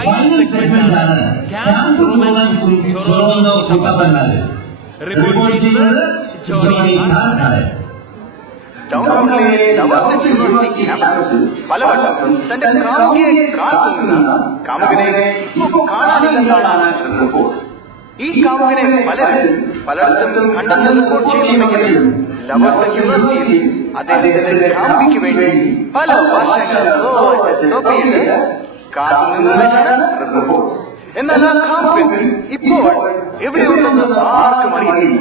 Final സെഗ്മെന്റാണ് camp ചൊറോണ്ടോ കൂട്ടപ്പന്മാർ. റിപ്പോർട്ട് ചെയ്തത് ജോണി കാർക്കാട്. ഡൗൺടൗണിലെ നവാസ് യൂണിവേഴ്സിറ്റി ക്യാമ്പസിൽ പലവട്ടം തന്റെ കാമുകിയെ കാത്തുനിന്ന കാമുകനെ ഇപ്പോൾ കാണാനില്ലെന്നാണ് റിപ്പോർട്ട്. ഈ കാമുകനെ പലയിടത്തും കണ്ടെന്ന് റിപ്പോർട്ട് ചെയ്യുമെങ്കിലും നവാസ് യൂണിവേഴ്സിറ്റിയിൽ അദ്ദേഹത്തിന്റെ കാമുകിക്ക് വേണ്ടി പല വർഷങ്ങൾ നോക്കിയിട്ട് കാത്തുനിന്നതാണ് റിപ്പോർട്ട്. എന്നാൽ ആ കാമുകൻ ഇപ്പോൾ എവിടെയുണ്ടെന്ന് ആർക്കും അറിയില്ല.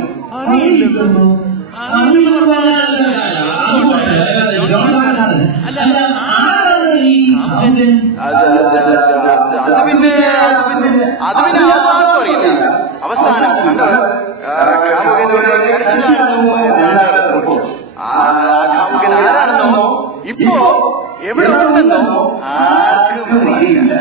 അത് പിന്നെ ആർക്കും അറിയില്ല. അവസാനം കണ്ടവർ കാമുകനോട് കരച്ചിലായിരുന്നു എന്നാണ് റിപ്പോർട്ട്. ആ കാമുകൻ ആരാണെന്നോ ഇപ്പോ എവിടെ ഉണ്ടെന്നോ ആർക്കും അറിയില്ല.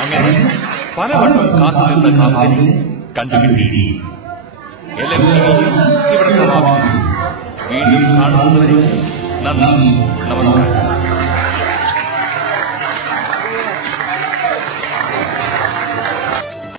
അങ്ങനെ പലവട്ടം കാത്തുനിന്ന കാമുകനെ കണ്ടുകിട്ടി. LMTV ഇവിടെ സമാപിക്കുന്നു. വീണ്ടും കാണുന്നവരെ നന്ദി, നമസ്കാരം.